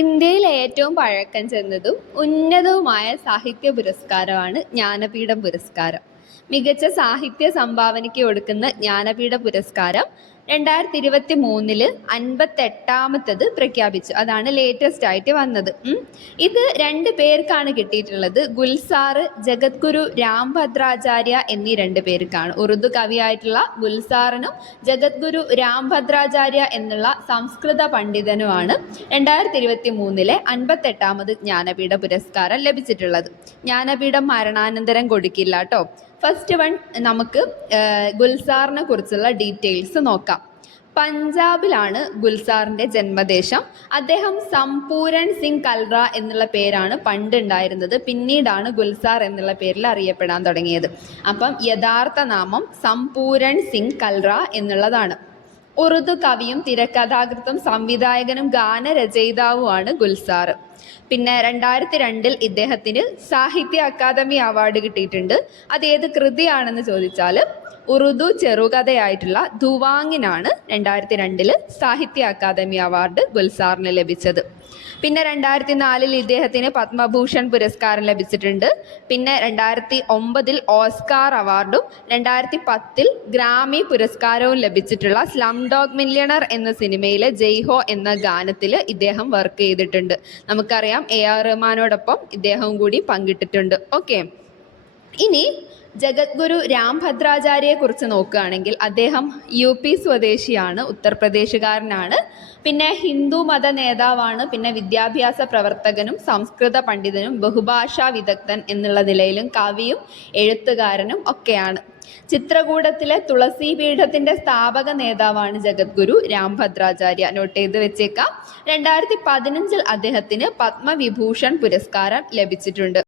ഇന്ത്യയിലെ ഏറ്റവും പഴക്കം ചെന്നതും ഉന്നതവുമായ സാഹിത്യ പുരസ്കാരമാണ് ജ്ഞാനപീഠ പുരസ്കാരം. മികച്ച സാഹിത്യ സംഭാവനയ്ക്ക് കൊടുക്കുന്ന ജ്ഞാനപീഠ പുരസ്കാരം 2023 58ാമത്തത് പ്രഖ്യാപിച്ചു. അതാണ് ലേറ്റസ്റ്റ് ആയിട്ട് വന്നത്. ഇത് 2 പേർക്കാണ് കിട്ടിയിട്ടുള്ളത്. ഗുൽസാർ, ജഗദ്ഗുരു രാംഭദ്രാചാര്യ എന്നീ 2 പേർക്കാണ്. ഉറുദു കവിയായിട്ടുള്ള ഗുൽസാറിനും ജഗദ്ഗുരു രാംഭദ്രാചാര്യ എന്നുള്ള സംസ്കൃത പണ്ഡിതനുമാണ് 2023 58ാമത് ജ്ഞാനപീഠ പുരസ്കാരം ലഭിച്ചിട്ടുള്ളത്. ജ്ഞാനപീഠം മരണാനന്തരം കൊടുക്കില്ല കേട്ടോ. ഫസ്റ്റ് വൺ നമുക്ക് ഗുൽസാറിനെ കുറിച്ചുള്ള ഡീറ്റെയിൽസ് നോക്കാം. പഞ്ചാബിലാണ് ഗുൽസാറിൻ്റെ ജന്മദേശം. അദ്ദേഹം സമ്പൂരൺ സിംഗ് കൽറ എന്നുള്ള പേരാണ് പണ്ട് ഉണ്ടായിരുന്നത്. പിന്നീടാണ് ഗുൽസാർ എന്നുള്ള പേരിൽ അറിയപ്പെടാൻ തുടങ്ങിയത്. അപ്പം യഥാർത്ഥ നാമം സമ്പൂരൺ സിംഗ് കൽറ എന്നുള്ളതാണ്. ഉറുദു കവിയും തിരക്കഥാകൃത്തും സംവിധായകനും ഗാനരചയിതാവുമാണ് ഗുൽസാർ. പിന്നെ 2002 ഇദ്ദേഹത്തിന് സാഹിത്യ അക്കാദമി അവാർഡ് കിട്ടിയിട്ടുണ്ട്. അത് ഏത് കൃതിയാണെന്ന് ചോദിച്ചാൽ ഉറുദു ചെറുകഥയായിട്ടുള്ള ദുവാങ്ങിനാണ് 2002 സാഹിത്യ അക്കാദമി അവാർഡ് ഗുൽസാറിന് ലഭിച്ചത്. പിന്നെ 2004 ഇദ്ദേഹത്തിന് പത്മഭൂഷൺ പുരസ്കാരം ലഭിച്ചിട്ടുണ്ട്. പിന്നെ 2009 ഓസ്കാർ അവാർഡും 2010 ഗ്രാമി പുരസ്കാരവും ലഭിച്ചിട്ടുള്ള സ്ലം ഡോഗ് മില്യണർ എന്ന സിനിമയിലെ ജയ്ഹോ എന്ന ഗാനത്തിൽ ഇദ്ദേഹം വർക്ക് ചെയ്തിട്ടുണ്ട്. നമുക്കറിയാം AR റഹ്മാനോടൊപ്പം ഇദ്ദേഹവും കൂടി പങ്കിട്ടിട്ടുണ്ട്. ഓക്കെ, ഇനി ജഗദ്ഗുരു രാംഭദ്രാചാര്യയെ കുറിച്ച് നോക്കുകയാണെങ്കിൽ അദ്ദേഹം UP സ്വദേശിയാണ്, ഉത്തർപ്രദേശുകാരനാണ്. പിന്നെ ഹിന്ദു മത നേതാവാണ്. പിന്നെ വിദ്യാഭ്യാസ പ്രവർത്തകനും സംസ്കൃത പണ്ഡിതനും ബഹുഭാഷാ വിദഗ്ധൻ എന്നുള്ള നിലയിലും കവിയും എഴുത്തുകാരനും ഒക്കെയാണ്. ചിത്രകൂടത്തിലെ തുളസി പീഠത്തിന്റെ സ്ഥാപക നേതാവാണ് ജഗദ്ഗുരു രാംഭദ്രാചാര്യ. നോട്ട് ചെയ്ത് വെച്ചേക്കാം. 2015 അദ്ദേഹത്തിന് പത്മവിഭൂഷൺ പുരസ്കാരം ലഭിച്ചിട്ടുണ്ട്.